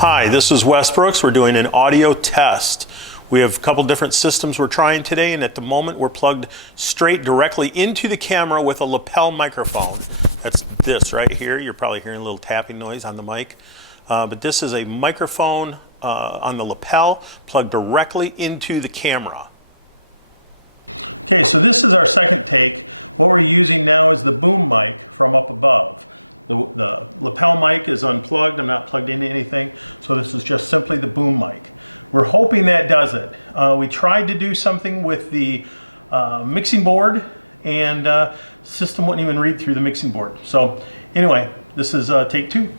Hi, this is Wes Brooks. We're doing an audio test. We have a couple different systems we're trying today, and at the moment we're plugged straight directly into the camera with a lapel microphone. That's this right here. You're probably hearing a little tapping noise on the mic. But this is a microphone on the lapel plugged directly into the camera. Okay, so this is our second take. What we're using now is the boom mic from up above. The lapel mic is unplugged. I'm not plugged into anything. So this is just simply the boom mic. We're hoping that does it. We tried to do something with the mixing board, and system wouldn't even read through the mixing board. So anyway, this is take two.